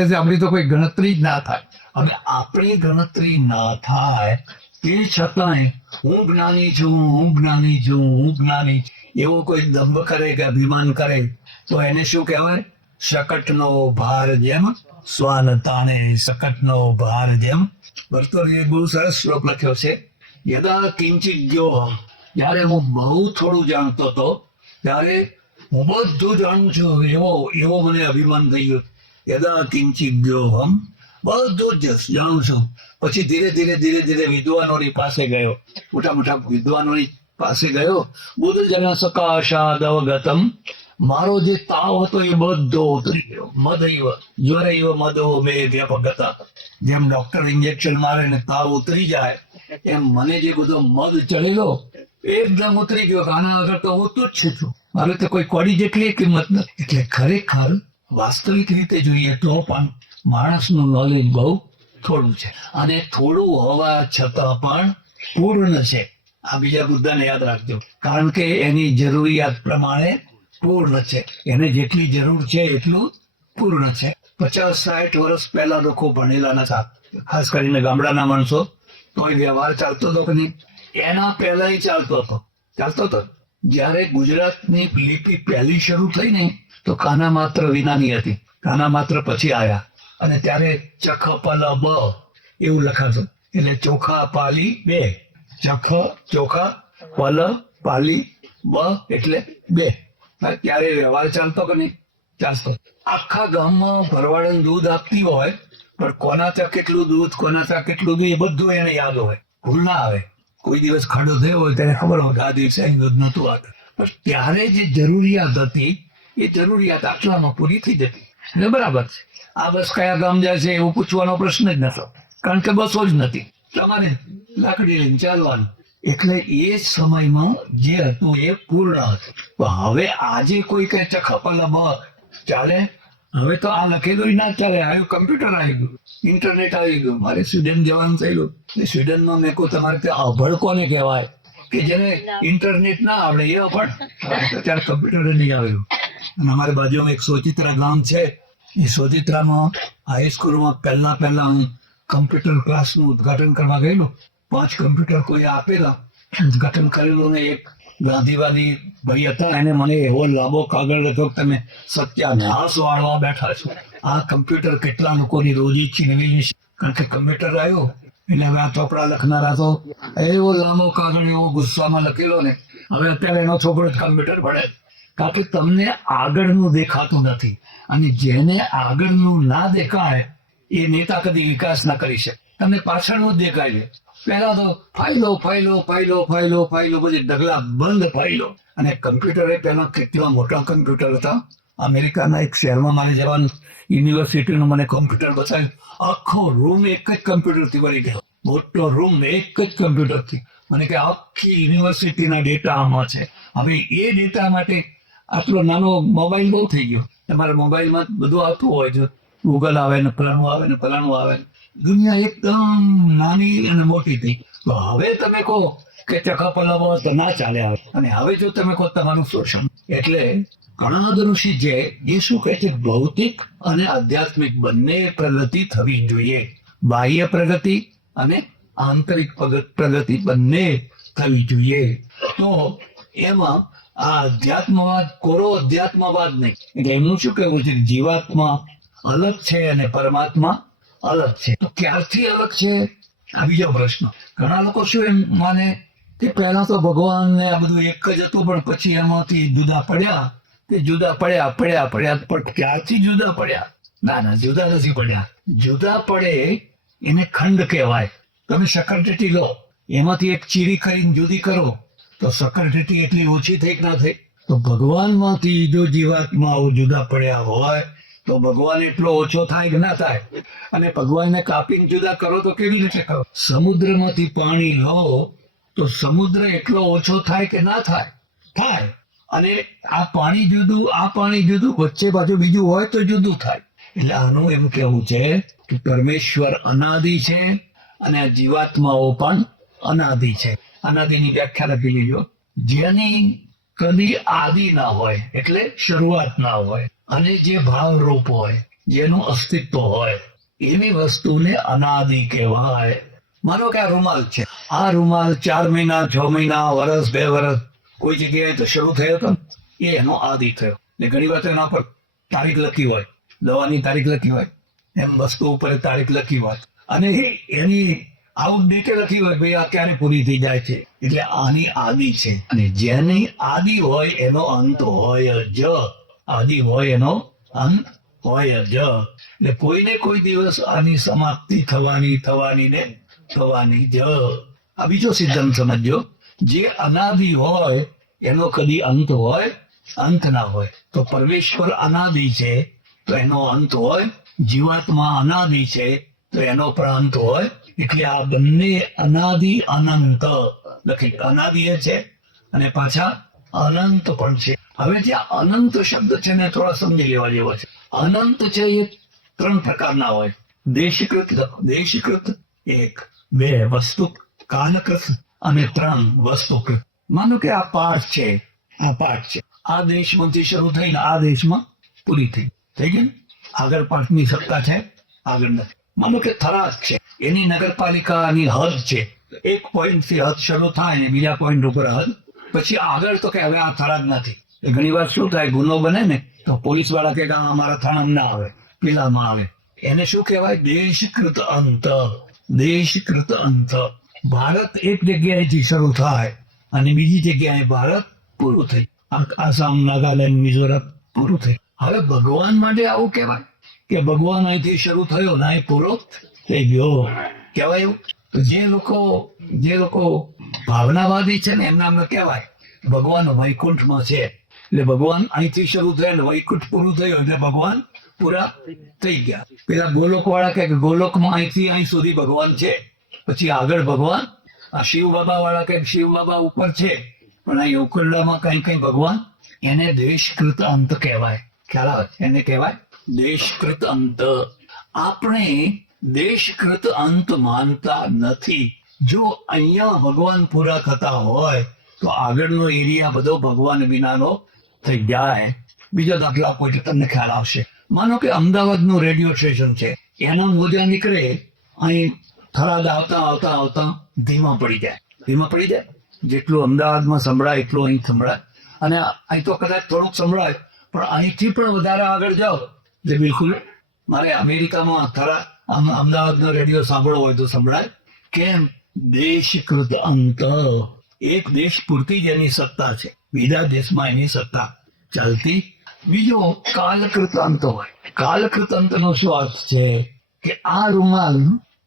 આપણી તો કોઈ ગણતરી જ ના થાય. અને આપણી ગણતરી ના થાય તે છતાંય હું જ્ઞાની છું, હું જ્ઞાની છું, હું જ્ઞાની છું, એવો કોઈ દંભ કરે કે અભિમાન કરે તો એને શું કહેવાય? શકટનો ભાર જેમ શ્વાન તાણે, શકટનો ભાર જેમ. ભર્તૃહરિએ બહુ સરસ શ્લોક લખ્યો છે. યદા કિંચિત જ્ઞોહમ, જ્યારે હું બહુ થોડું જાણતો હતો ત્યારે હું બધું જાણું છું એવો મને અભિમાન થઈ ગયું. યદા કિંચિત જ્ઞોહમ, બધું જ જાણું છું. પછી ધીરે ધીરે વિદ્વાનોની પાસે ગયો, મોટા વિદ્વાનોની પાસે ગયો. બુદ્ધ જન સકાશાદ અવગતમ, મારો જે તાવ હતો એ બધો ઉતરી ગયો. મદૈવ જ્વરૈવ મદો મે વ્યપગતા, જેમ ડોક્ટર ઇન્જેક્શન મારે ને તાવ ઉતરી જાય, એમ મને જે બધો મદ ચડેલો એકદમ ઉતરી ગયો. આના આગળ તો હું તુચ્છ છું, મારે તો કોઈ કોડી જેટલી કિંમત નથી. એટલે ખરેખર વાસ્તવિક રીતે જોઈએ તો પણ માણસનું નોલેજ બહુ થોડું છે, અને થોડું હોવા છતાં પણ પૂર્ણ છે. આ બીજા મુદ્દાને યાદ રાખજો, કારણ કે એની જરૂરિયાત પ્રમાણે પૂર્ણ છે. એને જેટલી જરૂર છે એટલું પૂર્ણ છે. 50-60 વર્ષ પહેલા લોકો ભણેલા નતા, ખાસ કરીને ગામડાના માણસો. તો વ્યવહાર ચાલતો હતો કે નહીં? એના પહેલા ચાલતો હતો. જયારે ગુજરાતની લિપિ પહેલી શરૂ થઈ ને, તો કાના માત્ર વિનાની હતી. કાના માત્ર પછી આયા, અને ત્યારે ચખ પલ બ એવું લખાતું. એટલે ચોખા પાલી 2, ચખ ચોખા, પલ પાલી, બ એટલે 2. ત્યારે વ્યવહાર ચાલતો કે નહીં? ચાલતો. આખા ગામમાં ભરવાડન દૂધ આપતી હોય, પણ કોના ત્યાં કેટલું દૂધ, કોના ત્યાં કેટલું દૂધ, એ બધું એને યાદ હોય, ભૂલ ના આવે. કોઈ દિવસ ખાડો થયો હોય તેને ખબર હોય કે આ દિવસે અહીં દૂધ નતું આવતું. પણ ત્યારે જે જરૂરિયાત હતી એ જરૂરિયાત આટલામાં પૂરી થઈ જતી. એટલે બરાબર છે. આ બસ કયા ગામ જાય છે એવું પૂછવાનો પ્રશ્ન જ નતો, કારણ કે બસો જ નથી. તમારે લાકડી લઈને ચાલવાનું. એટલે એ સમયમાં જે હતું એ પૂર્ણ હતું. હવે આજે કોઈ કઈ ચખપલ ચાલે? હવે તો આ લખેલું ના ચાલે. આવ્યું કમ્પ્યુટર આવી ગયું, ઇન્ટરનેટ આવી ગયું. મારે સ્વીડન જવાનું થયેલું. સ્વીડનમાં મેં કહું તમારે ત્યાં અભણ કોને કહેવાય? કે જેને ઇન્ટરનેટ ના આવડે એ અભણ. ત્યારે કમ્પ્યુટર નહીં આવેલું. અને અમારી બાજુમાં એક સોચિત્રા ગામ છે. એ સોચિત્રામાં હાઈસ્કૂલમાં પહેલા હું કમ્પ્યુટર ક્લાસનું ઉદઘાટન કરવા ગયેલો. 5 કમ્પ્યુટર કોઈ આપેલા, ઉદઘાટન કરેલું. ને એક ગાંધીવાદી ભાઈ હતા, એને મને એવો લાંબો કાગળ લખ્યો કે તમે સત્યાનાશ વાળવા બેઠા છો. આ કમ્પ્યુટર કેટલા લોકોની રોજી છીનવી લેશે. કારણ કે કમ્પ્યુટર આવ્યો એટલે હવે આ ચોપડા લખનારા તો એવો લાંબો કાગળ એવો ગુસ્સામાં લખેલો ને. હવે અત્યારે એનો છોકરો જ કમ્પ્યુટર ભણે, કારણ કે તમને આગળનું દેખાતું નથી. અને જેને આગળનું ના દેખાય એ નેતા કદી વિકાસ ના કરી શકે. તમને પાછળનું જ દેખાય છે. પહેલા તો ફાઇલો બધી ઢગલા બંધ ફાઇલો. અને કમ્પ્યુટર પહેલા કેટલા મોટા કમ્પ્યુટર હતા, અમેરિકાના એક શહેરમાં મારે જવાનું, યુનિવર્સિટીનું મને કોમ્પ્યુટર બતાવ્યું. આખો રૂમ એક જ કમ્પ્યુટરથી ભરી ગયો, મોટો રૂમ એક જ કમ્પ્યુટરથી. મને કે આખી યુનિવર્સિટીના ડેટા આમાં છે. હવે એ ડેટા માટે આટલો નાનો મોબાઈલ બહુ થઈ ગયો. તમારા મોબાઈલમાં બધું આવતું હોય છે, ગૂગલ આવે ને ફલાણું આવે ને ફલાણું આવે. દુનિયા એકદમ નાની અને મોટી થઈ. તો હવે તમે કહો કે ચકા પલાવો તો ના ચાલે આવે. અને હવે જો તમે કહો તમારું શોષણ. એટલે ઘણા ઋષિ છે એ શું કહે છે, ભૌતિક અને આધ્યાત્મિક બંને પ્રગતિ થવી જોઈએ. બાહ્ય પ્રગતિ અને આંતરિક પ્રગતિ બંને થવી જોઈએ. તો એમાં આ અધ્યાત્મવાદ કોરો અધ્યાત્મવાદ નહીં. એટલે એમનું શું કહેવું છે, જીવાત્મા અલગ છે અને પરમાત્મા અલગ છે. તો ક્યારથી અલગ છે, આ બીજો પ્રશ્ન. ઘણા લોકો શું એમ માને કે પહેલા તો ભગવાન ને આ બધું એક જ હતું, પણ પછી એમાંથી જુદા પડ્યા. તે જુદા પડ્યા પણ ક્યારથી જુદા પડ્યા? ના, જુદા નથી પડ્યા. જુદા પડે એને ખંડ કહેવાય. તમે શક્કરટેટી લો, એમાંથી એક ચીરી કરીને જુદી કરો તો શક્કરટેટી એટલી ઓછી થઈ કે ના થઈ? તો ભગવાનમાંથી જો જીવાત્માઓ જુદા પડ્યા હોય તો ભગવાન એટલો ઓછો થાય કે ના થાય? અને ભગવાનને કાપીને જુદા કરો તો કેવી રીતે કરો? સમુદ્રમાંથી પાણી લો તો સમુદ્ર એટલો ઓછો થાય કે ના થાય? થાય. અને આ પાણી જુદું, આ પાણી જુદું, વચ્ચે પાછું બીજું હોય તો જુદું થાય. એટલે આનું એમ કેવું છે કે પરમેશ્વર અનાદિ છે અને આ જીવાત્માઓ પણ અનાદિ છે. અનાદિની વ્યાખ્યા લખી લીજો. જેની કદી આદિ ના હોય, એટલે શરૂઆત ના હોય, અને જે ભાવરૂપ હોય, જેનું અસ્તિત્વ હોય, એવી વસ્તુને અનાદિ કહેવાય. માનો કે આ રૂમાલ છે. આ રૂમાલ 4 મહિના, 6 મહિના, વર્ષ, 2 વર્ષ કોઈ જગ્યાએ તો શરૂ થયો હતો, એનો આદિ થયો. ને ઘણી વાર એના પર તારીખ લખી હોય, દવાની તારીખ લખી હોય, એમ વસ્તુ ઉપર તારીખ લખી હોય, અને એની આઉટડેટ લખી હોય, ભાઈ આ ક્યારે પૂરી થઈ જાય છે. એટલે આની આદિ છે. અને જેની આદિ હોય એનો અંત હોય જ. આદિ હોય એનો અંત હોય જ. એટલે કોઈને કોઈ દિવસ આની સમાપ્તિ થવાની જ. આ બીજો સિદ્ધાંત સમજો. જે અનાદિ હોય એનો કદી અંત હોય? અંત ના હોય. તો પરમેશ્વર અનાદિ છે તો એનો અંત હોય. જીવાત્મા અનાદિ છે તો એનો પણ અંત હોય. એટલે આ બંને અનાદિ અનંત લખી. અનાદિ છે અને પાછા અનંત પણ છે. હવે જે અનંત શબ્દ છે ને થોડા સમજી લેવા જેવો છે. અનંત છે એ 3 પ્રકારના હોય. દેશકૃત 1, 2 વસ્તુ કાલકૃત અને 3 વસ્તુકૃત. માનો કે આ પાઠ છે, આ દેશમાંથી શરૂ થઈને આ દેશમાં પૂરી થઈ ગઈ. આગળ પાઠની સત્તા છે, આગળ નથી. માનો કે થરાદ છે, એની નગરપાલિકાની હદ છે. એક પોઈન્ટ થી હદ શરૂ થાય ને બીજા પોઈન્ટ ઉપર હદ, પછી આગળ તો કે હવે આ થરાદ નથી. ઘણી વાર શું થાય, ગુનો બને ને તો પોલીસ વાળા કે અમારા થાણામાં ના આવે, પેલામાં આવે. એને શું કહેવાય? દેશકૃત અંત. દેશકૃત અંત. ભારત એક જગ્યાએથી શરૂ થાય અને બીજી જગ્યાએ ભારત પૂરું થઈ. આસામ, નાગાલેન્ડ, મિઝોરમ પૂરું થઈ. હવે ભગવાન માટે આવું કહેવાય કે ભગવાન અહીંથી શરૂ થયો ને અહીં પૂરો થઈ ગયો કહેવાય એવું? જે લોકો ભાવનાવાદી છે ને એમના કહેવાય ભગવાન વૈકુંઠમાં છે. એટલે ભગવાન અહીંથી શરૂ થયા ને વૈકુંઠ પૂરું થયું એટલે ભગવાન પૂરા થઈ ગયા. પેલા ગોલોક વાળા કે ગોલોકમાં અહીંથી અહીં સુધી ભગવાન છે, પછી આગળ ભગવાન. આ શિવ બાબા વાળા કે શિવ બાબા ઉપર છે, પણ અહીં ઉકરડામાં કઈ ભગવાન. એને દેશકૃત અંત કહેવાય. ખ્યાલ આવે? એને કહેવાય દેશકૃત અંત. આપણે દેશકૃત અંત માનતા નથી. જો અહીંયા ભગવાન પૂરા થતા હોય તો આગળનો એરિયા બધો ભગવાન વિનાનો થઈ જાય. બીજો દાખલો આપો એટલે તમને ખ્યાલ આવશે. માનો કે અમદાવાદનું રેડિયો સ્ટેશન છે, એના મોજા નીકળે અહીં થરાદ આવતા ધીમા પડી જાય. જેટલું અમદાવાદમાં સંભળાય એટલું અહીં સંભળાય. અને અહીં તો કદાચ થોડુંક સંભળાય, પણ અહીંથી પણ વધારે આગળ જાઓ જે બિલકુલ. મારે અમેરિકામાં અમદાવાદનો રેડિયો સાંભળવો હોય તો સંભળાય. કેમ? દેશકૃત અંત. એક દેશ પૂરતી જ એની સત્તા છે, બીજા દેશમાં એની સત્તા ચાલતી. બીજો કાલકૃત અંત હોય. કાલકૃત અંતનો શું અર્થ છે કે આ રૂમાલ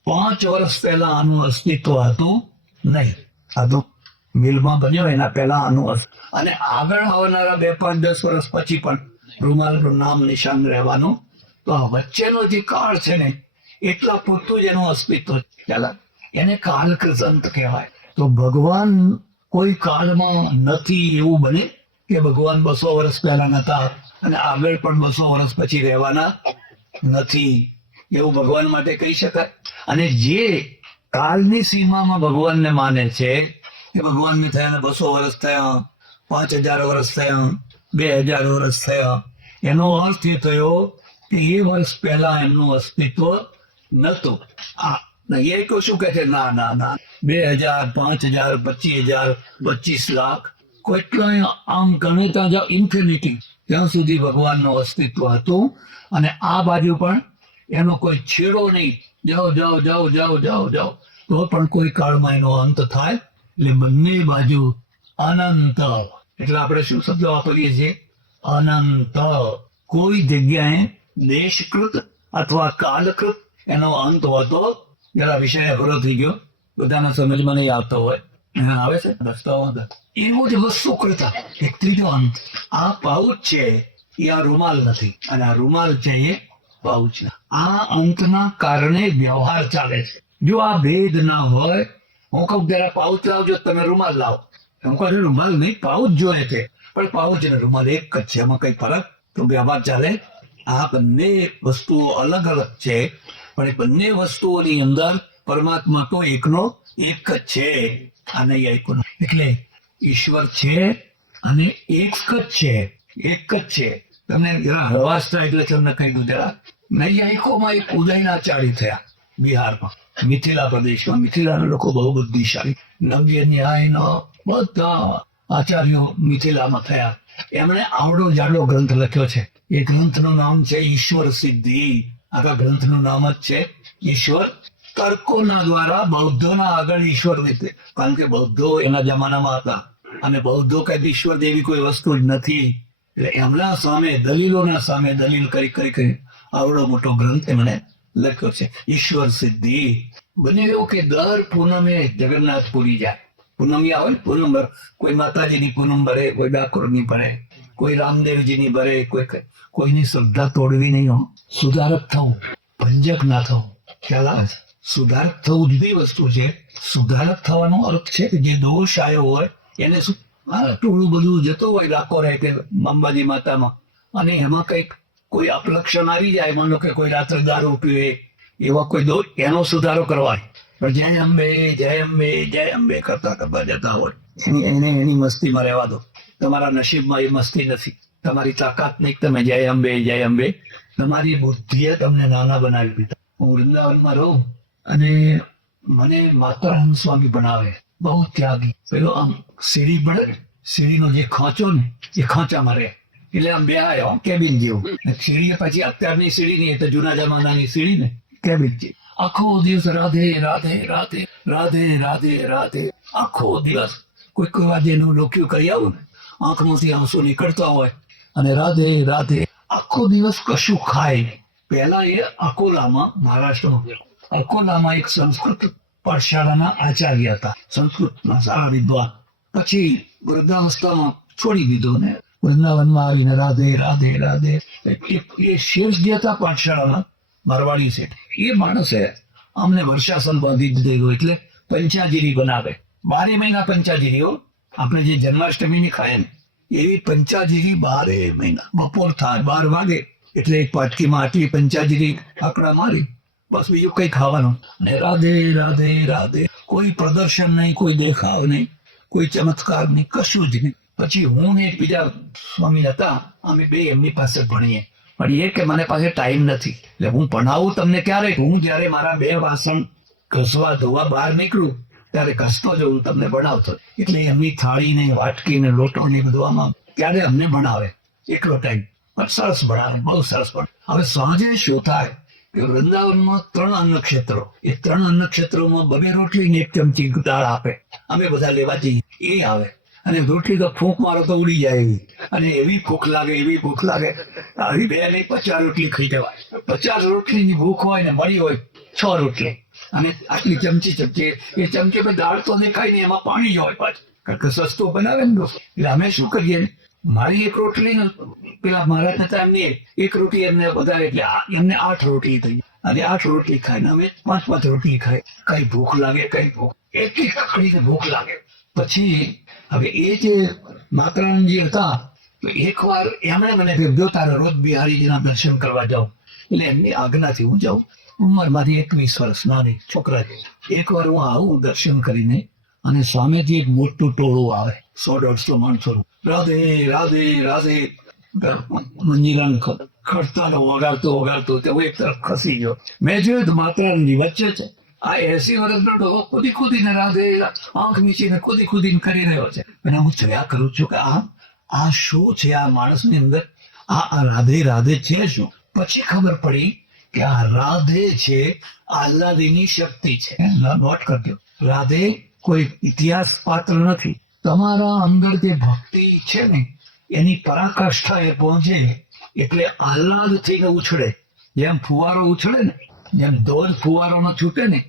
5 વર્ષ પહેલા આનું અસ્તિત્વ હતું નહીં. આ તો મિલમાં બન્યો એના પહેલા આનું અને આગળ આવનારા 2, 5, 10 વર્ષ પછી પણ રૂમાલનું નામ નિશાન રહેવાનું. તો આ વચ્ચેનો જે કાળ છે ને એટલા પૂરતું જ એનું અસ્તિત્વ ખ્યાલ આવે. એને કાલકૃત કહેવાય. તો ભગવાન કોઈ કાળમાં નથી એવું બને કે ભગવાન 200 વર્ષ પહેલા નતા અને આગળ પણ 200 વર્ષ પછી રહેવાના નથી એવું ભગવાન માટે કહી શકાય. અને જે કાળની સીમામાં ભગવાનને માને છે એ ભગવાનને થયા 200 વર્ષ થયા, 5000 વર્ષ થયા, 2000 વર્ષ થયા, એનો અર્થ એ થયો કે એ વર્ષ પહેલા એમનું અસ્તિત્વ નતું. એ તો શું કહે છે, ના ના ના 2000, 5000, 25000, 25 લાખ કેટલાય આમ ગણતા જાઓ ઇન્ફિનિટી ત્યાં સુધી ભગવાનનું અસ્તિત્વ હતું. અને આ બાજુ પણ એનો કોઈ છેડો નહીં. જાઓ જાઓ જાઓ જાઓ જાઓ જાઓ તો પણ કોઈ કાળમાં એનો અંત થાય. એટલે બંને બાજુ અનંત. એટલે આપણે શું શબ્દ વાપરીએ છીએ? અનંત. કોઈ જગ્યાએ દેશકૃત અથવા કાલકૃત એનો અંત હોતો જરા વિષય અઘરો થઈ ગયો, બધાના સમજમાં નહીં આવતો હોય, આવે છે રસ્તાઓ. એવું જ વસ્તુ કરતા એક ત્રીજો અંત. આ પાઉચ છે એ આ રૂમાલ નથી અને આ રૂમાલ છે એ પાઉચ. આ અંતના કારણે વ્યવહાર ચાલે છે. જો આ ભેદ ના હોય, હું કહું જરા પાઉચ લાવજો, તમે રૂમાલ લાવો. હું કહું રૂમાલ નહીં, પાઉચ જોઈએ છે, પણ પાઉચ ને રૂમાલ એક જ છે, એમાં કઈ ફરક? તો વ્યવહાર ચાલે. આ બંને વસ્તુઓ અલગ અલગ છે પણ એ બંને વસ્તુઓની અંદર પરમાત્મા તો એકનો એક જ છે. આ નહીં એકનો. એટલે ઈશ્વર છે અને એક જ છે, એક જ છે. તમને જરા હળવાશ થાય એટલે તમને કહી જરા. નૈયાયિકોમાં એક ઉદયનાચાર્ય થયા બિહારમાં, મિથિલા પ્રદેશમાં. મિથિલાના લોકો બહુ બુદ્ધિશાળી, નવ્ય ન્યાયનો બધા આચાર્યો મિથિલામાં થયા. એમણે આવડો જાડો ગ્રંથ લખ્યો છે. એ ગ્રંથનું નામ છે ઈશ્વર સિદ્ધિ. આખા ગ્રંથનું નામ જ છે ઈશ્વર. તર્કોના દ્વારા બૌદ્ધોના આગળ ઈશ્વર રીતે, કારણ કે બૌદ્ધો એના જમાનામાં હતા અને બૌદ્ધો કઈ ઈશ્વર જેવી કોઈ વસ્તુ જ નથી. એટલે એમના સામે દલીલોના સામે દલીલ કરી કરી કરી આવડો મોટો ગ્રંથ એમણે લખ્યો છે ઈશ્વર સિદ્ધિ. બને એવું કે દર પૂનમે જગન્નાથ પુરી જાય. પૂનમી આવે ને, પૂનમ કોઈ માતાજીની પૂનમ ભરે, કોઈ ડાકોરની ભરે, કોઈ રામદેવજીની ભરે. કોઈની શ્રદ્ધા તોડવી નહીં હો. સુધારક થવું, ભંજક ના થવું. ખ્યાલ આવે છે? સુધારક થવું જુદી વસ્તુ છે. સુધારક થવાનો અર્થ છે કે જે દોષ આવ્યો હોય એને શું ટોળું બધું જતો હોય ડાકોર કે અંબાજી માતામાં, અને એમાં કઈક કોઈ અપલક્ષણ આવી જાય, માનો કે કોઈ રાત્રે દારૂ પીવે, એવા કોઈ દોષ, એનો સુધારો કરવાય. પણ જય અંબે જય અંબે જય અંબે કરતા કરતા જતા હોય એને એની મસ્તીમાં રહેવા દો. તમારા નસીબમાં એ મસ્તી નથી, તમારી તાકાત નહીં તમે જય અંબે જય અંબે. તમારી બુદ્ધિએ તમને નાના બનાવી દીધા. હું વૃંદાવનમાં રહું અને મને માતારામ સ્વામી બનાવે, બહુ ત્યાગી. પેલો આમ સીડી પડે, સીડીનો જે ખાંચો ને એ ખાંચામાં રહે. એટલે આમ બે આવ્યો કેબિન જેવું. સીડી પછી અત્યારની સીડી નહીં, તો જૂના જમાનાની સીડી ને કેબિન જેવી. આખો દિવસ રાધે રાધે રાધે રાધે રાધે રાધે આખો દિવસ. કોઈ આજે એનું લોક્યું કરી આવું ને, આંખમાંથી આંસુ નીકળતા હોય અને રાધે રાધે આખો દિવસ કશું ખાય નહીં. પહેલા એ અકોલામાં, મહારાષ્ટ્રમાં, અકોલામાં એક સંસ્કૃત પાઠશાળાના આચાર્ય હતા, સંસ્કૃતના સારા વિદ્વાન. પછી વૃદ્ધાવસ્થામાં છોડી દીધો ને વૃંદાવનમાં આવીને રાધે રાધે રાધે. એ શેષ જે હતા પાઠશાળાના મારવાડી છે, એ માણસે અમને વર્ષાસન બાંધી દીધેલું. એટલે પંચાજીરી બનાવે, 12 મહિના પંચાજીરીઓ. આપણે જે જન્માષ્ટમીની ખાય ને એવી પંચાજીરી 12 મહિના. બપોર થાય 12 વાગે એટલે એક પાટકીમાં આટલી પંચાજીરી આંકડા મારી, બસ બીજું કઈ ખાવાનું. અને રાધે રાધે રાધે. કોઈ પ્રદર્શન નહીં, કોઈ દેખાવ નહીં, કોઈ ચમત્કાર નહીં, કશું જ નહીં. પછી હું ને બીજા સ્વામી હતા, અમે બે એમની પાસે ભણીએ. પણ એ કે મને પાસે ટાઈમ નથી, એટલે હું ભણાવું તમને ક્યારે? હું જયારે મારા 2 વાસણ ઘસવા ધોવા બહાર નીકળું ત્યારે ઘસતો જ હું તમને ભણાવતો. એટલે એમની થાળી ને વાટકી ને લોટો ને બધું આમાં ત્યારે અમને ભણાવે એકલો ટાઈમ. પણ સરસ ભણાવે, બહુ સરસ ભણાવે. હવે સાંજે શું થાય કે વૃંદાવનમાં 3 અન્નક્ષેત્રો, એ 3 અન્નક્ષેત્રોમાં 2 રોટલી ને 1 ચમચી દાળ આપે. અમે બધા લેવા જઈએ, એ આવે અને રોટલી તો ફૂંક મારો તો ઉડી જાય એવી. અને એવી ભૂખ લાગે, એવી ભૂખ લાગે, આવી 2 નહીં 50 રોટલી ખાઈ જવાય. 50 રોટલીની ભૂખ હોય ને મળી હોય 6 રોટલી અને આટલી ચમચી. એ ચમચી પર દાળ તો દેખાય નહીં, એમાં પાણી જ હોય પાછું, કારણ કે સસ્તું બનાવે ને. એટલે અમે શું કરીએ, મારી એક રોટલી ને પેલા મારા થતા એમની એક રોટલી એમને બધા એટલે એમને 8 રોટલી થઈ અને 8 રોટલી ખાઈને અમે 5 રોટલી ખાઈ. કઈ ભૂખ લાગે કઈ ભૂખ એક કકડીને ભૂખ લાગે. પછી હવે એ જે માતરાનંદજી હતા તો એકવાર એમણે મને કીધું તારે રોજ બિહારીજીના દર્શન કરવા જાઉં. એટલે એમની આજ્ઞાથી હું જાઉં. ઉંમરમાંથી 21 વર્ષ નાની છોકરા છે. એકવાર હું આવું દર્શન કરીને અને સામેથી એક મોટું ટોળું આવે 100-150 માણસો. રાધે રાધે રાધે મંજીરાને ખડતાનો વગાડતો તે હું એક તરફ ખસી ગયો. મેં જોયું તો માતરાનંદજી વચ્ચે છે. આ 80 વર્ષનો ડોહો કૂદીને રાધે આંખ મીચીને કૂદીને કરી રહ્યો છે. અને હું જોયા કરું છું કે આ શું છે આ માણસની અંદર આ રાધે રાધે છે શું. પછી ખબર પડી કે આ રાધે છે આહલાદીની શક્તિ છે. નોટ કરજો, રાધે કોઈ ઇતિહાસ પાત્ર નથી. તમારા અંદર જે ભક્તિ છે ને એની પરાકાષ્ઠા એ પહોંચે એટલે આહલાદ થઈને ઉછળે. જેમ ફુવારો ઉછળે ને, જેમ ધોધ ફુવારોમાં છૂટે ને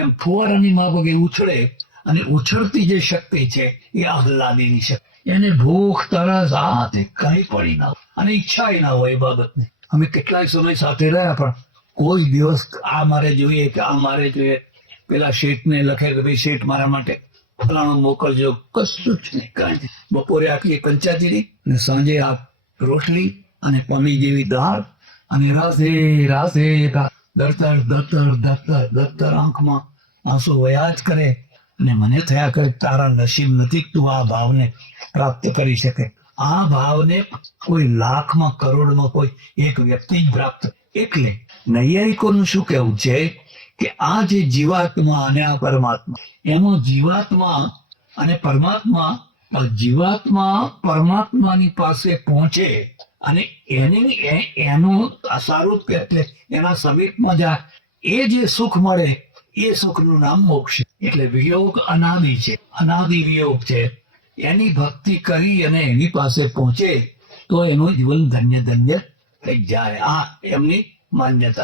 એમ ફુવારાની માફકે ઉછળે. અને ઉછળતી જે શક્તિ છે એ આહલાદીની શક્તિ. એને ભૂખ તરસ હાથે કઈ પડી ના હોય અને ઈચ્છા ના હોય એ બાબતની. અમે કેટલાય સમય સાથે રહ્યા પણ કોઈ દિવસ આ મારે જોઈએ કે આ મારે જોઈએ. પેલા શેઠને લખે કે ભાઈ શેઠ મારા માટે ફલાણું મોકલજો, કશું જ નહીં કાંઈ. બપોરે આટલી પંચાજીરી અને સાંજે આ રોટલી અને પમી જેવી દાળ અને રાધે રાધે દરતર આંખમાં આંસુ વયા જ કરે. અને મને થયા કરે તારા નસીબ નથી તું આ ભાવને પ્રાપ્ત કરી શકે. આ ભાવને કોઈ લાખમાં કરોડમાં કોઈ એક વ્યક્તિ જ પ્રાપ્ત. એટલે નૈયાયિકોનું શું કહેવું છે કે આ જે જીવાત્મા અને આ પરમાત્મા, એમાં જીવાત્મા અને જીવાત્મા પરમાત્માની પાસે પહોંચે અને એનું સારું એટલે એના સમીપમાં જાય એ જે સુખ મળે એ સુખનું નામ મોક્ષ. એટલે વિયોગ અનાદિ છે, અનાદિ વિયોગ છે. એની ભક્તિ કરી અને એની પાસે પહોંચે તો એનું જીવન ધન્ય થઈ જાય. આ એમની માન્યતા.